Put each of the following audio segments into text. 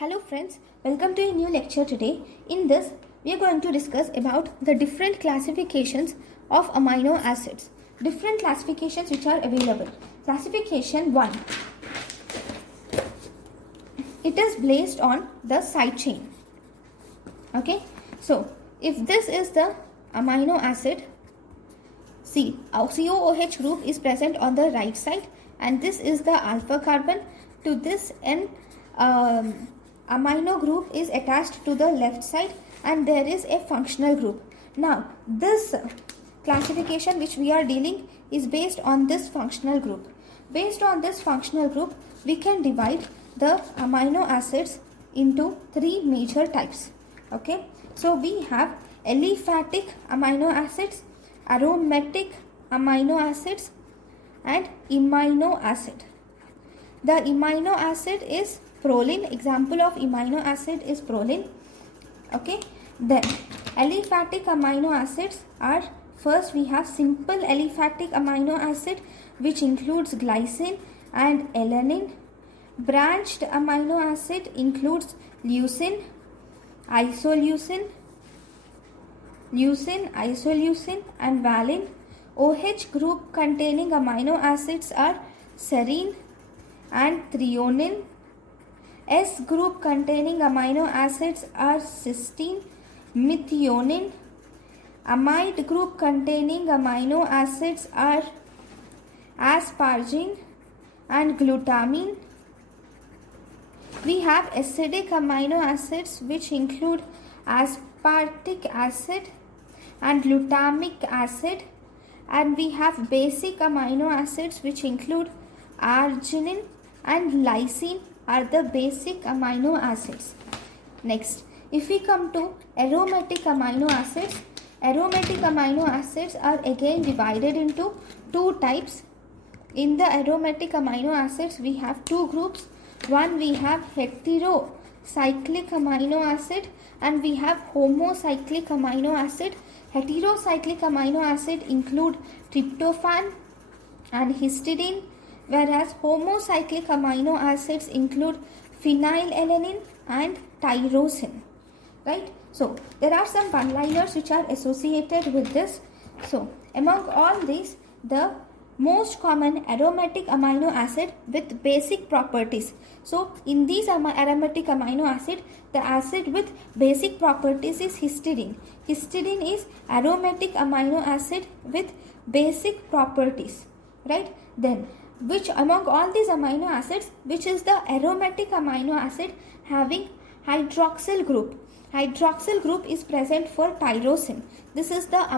Hello friends, welcome to a new lecture today. In this, we are going to discuss about the different classifications of amino acids. Different classifications which are available. Classification 1. It is based on the side chain. Okay, so if this is the amino acid, see, our COOH group is present on the right side and this is the alpha carbon. To this end, amino group is attached to the left side and there is a functional group. Now this classification which we are dealing is based on this functional group. Based on this functional group, we can divide the amino acids into three major types. Okay, so we have aliphatic amino acids, aromatic amino acids and amino acid. The amino acid is proline. Example of amino acid is proline. Okay, then aliphatic amino acids are, first we have simple aliphatic amino acid which includes glycine and alanine. Branched amino acid includes leucine, isoleucine, isoleucine and valine. OH group containing amino acids are serine and threonine. S group containing amino acids are cysteine, methionine. Amide group containing amino acids are asparagine and glutamine. We have acidic amino acids which include aspartic acid and glutamic acid, and we have basic amino acids which include arginine and lysine are the basic amino acids. Next, if we come to aromatic amino acids are again divided into two types. In the aromatic amino acids, we have two groups. One, we have heterocyclic amino acid and we have homocyclic amino acid. Heterocyclic amino acid include tryptophan and histidine, whereas homocyclic amino acids include phenylalanine and tyrosine. Right? So there are some one-liners which are associated with this. So among all these, the most common aromatic amino acid with basic properties. So in these aromatic amino acid, the acid with basic properties is histidine. Histidine is aromatic amino acid with basic properties. Right? Then which among all these amino acids, which is the aromatic amino acid having hydroxyl group? Hydroxyl group is present for tyrosine. This is the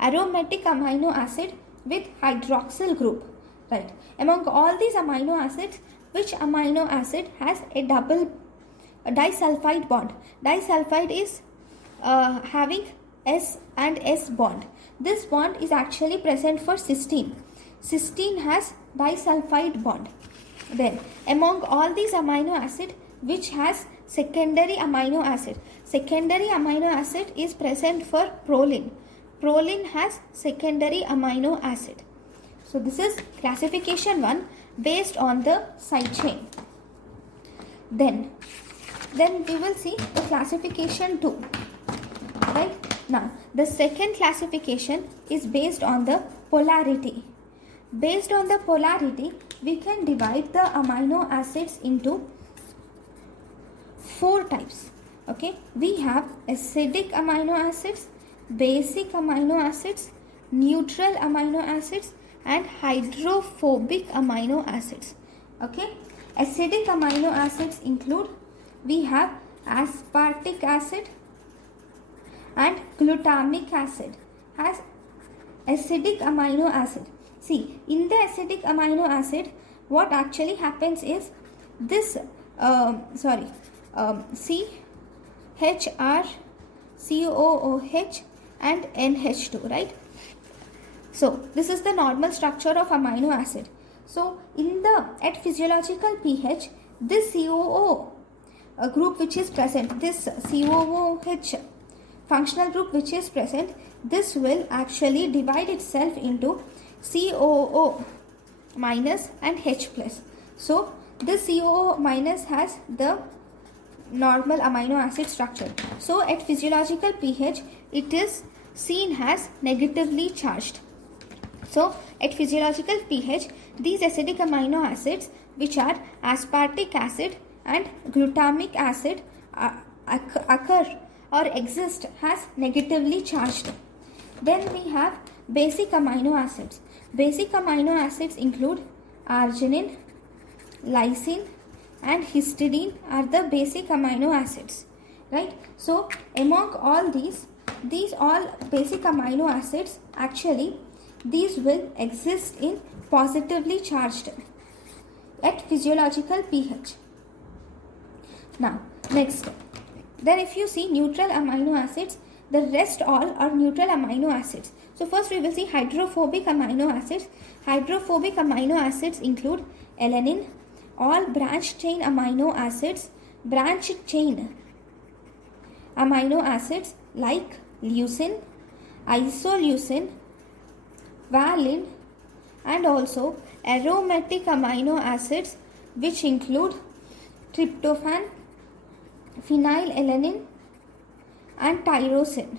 aromatic amino acid with hydroxyl group. Right? Among all these amino acids, which amino acid has a disulfide bond? Disulfide is having S and S bond. This bond is actually present for cysteine. Cysteine has disulfide bond. Then among all these amino acid, which has secondary amino acid? Secondary amino acid is present for proline. Proline has secondary amino acid. So this is classification 1 based on the side chain. Then we will see the classification 2. Right? Now the second classification is based on the polarity. Based on the polarity, we can divide the amino acids into 4 types. Okay, we have acidic amino acids, basic amino acids, neutral amino acids and hydrophobic amino acids. Okay, acidic amino acids include, we have aspartic acid and glutamic acid has acidic amino acid. See, in the acidic amino acid, what actually happens is this CHR, COOH and NH2, right? So this is the normal structure of amino acid. So at physiological pH, this COO group which is present, this COOH functional group which is present, this will actually divide itself into COO minus and H plus. So this COO minus has the normal amino acid structure. So at physiological pH, it is seen as negatively charged. So at physiological pH, these acidic amino acids, which are aspartic acid and glutamic acid, occur or exist as negatively charged. Then we have basic amino acids. Basic amino acids include arginine, lysine and histidine are the basic amino acids, right? So among all these all basic amino acids, actually these will exist in positively charged at physiological pH. Now next, then if you see neutral amino acids, the rest all are neutral amino acids. So first we will see hydrophobic amino acids. Hydrophobic amino acids include alanine, all branched chain amino acids, branched chain amino acids like leucine, isoleucine, valine, and also aromatic amino acids which include tryptophan, phenylalanine and tyrosine.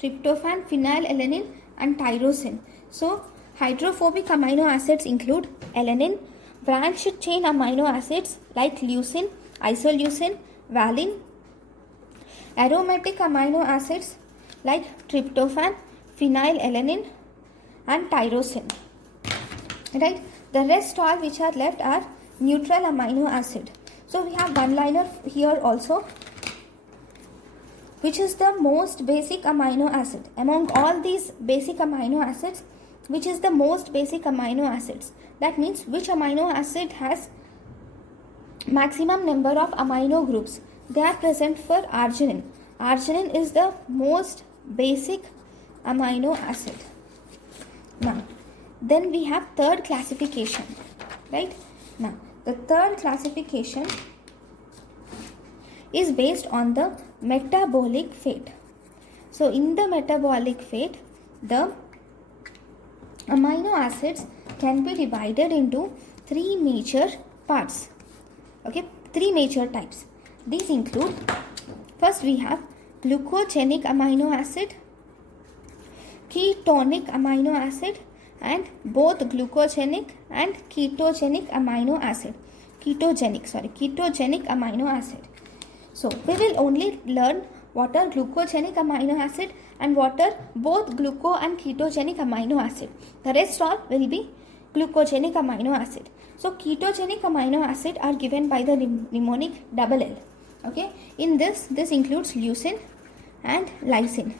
Tryptophan, phenylalanine and tyrosine. So hydrophobic amino acids include alanine, branched chain amino acids like leucine, isoleucine, valine, aromatic amino acids like tryptophan, phenylalanine and tyrosine, right? The rest all which are left are neutral amino acid. So we have one liner here also. Which is the most basic amino acid? Among all these basic amino acids, which is the most basic amino acids? That means which amino acid has maximum number of amino groups? They are present for arginine. Arginine is the most basic amino acid. Now, then we have third classification, right? Now, the third classification is based on the metabolic fate. So in the metabolic fate, the amino acids can be divided into three major parts. Okay, three major types. These include, first we have glucogenic amino acid, ketonic amino acid, and both glucogenic and ketogenic amino acid. Ketogenic amino acid. So we will only learn what are glucogenic amino acid and what are both gluco and ketogenic amino acid. The rest all will be glucogenic amino acid. So ketogenic amino acid are given by the mnemonic double L. Okay, in this includes leucine and lysine.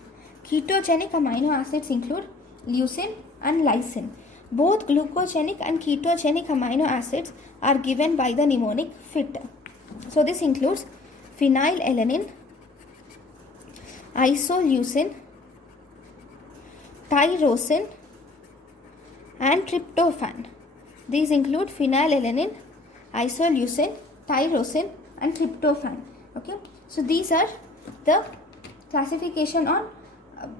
Ketogenic amino acids include leucine and lysine. Both glucogenic and ketogenic amino acids are given by the mnemonic FIT. So this includes phenylalanine, isoleucine, tyrosine and tryptophan. These include phenylalanine, isoleucine, tyrosine and tryptophan. Okay, so these are the classification on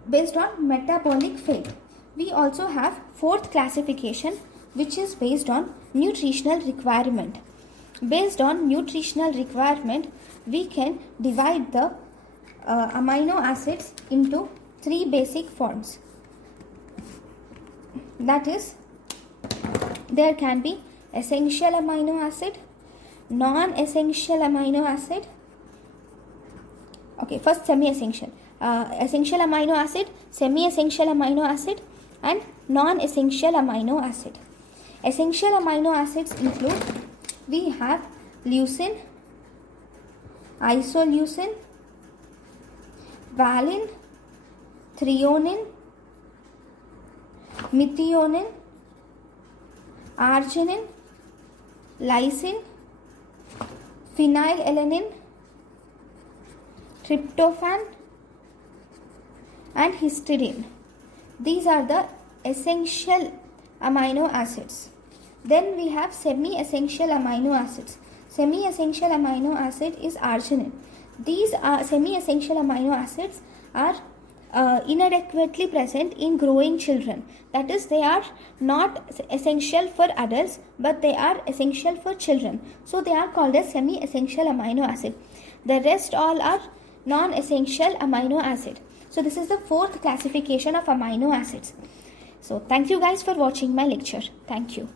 based on metabolic fate. We also have fourth classification, which is based on nutritional requirement. Based on nutritional requirement, we can divide the amino acids into three basic forms. That is, there can be essential amino acid, non-essential amino acid. Okay, first semi-essential. Essential amino acid, semi-essential amino acid and non-essential amino acid. Essential amino acids include, we have leucine, isoleucine, valine, threonine, methionine, arginine, lysine, phenylalanine, tryptophan and histidine. These are the essential amino acids. Then we have semi-essential amino acids. Semi-essential amino acid is arginine. These are semi-essential amino acids are inadequately present in growing children. That is, they are not essential for adults, but they are essential for children. So they are called as semi-essential amino acid. The rest all are non-essential amino acid. So this is the fourth classification of amino acids. So thank you guys for watching my lecture. Thank you.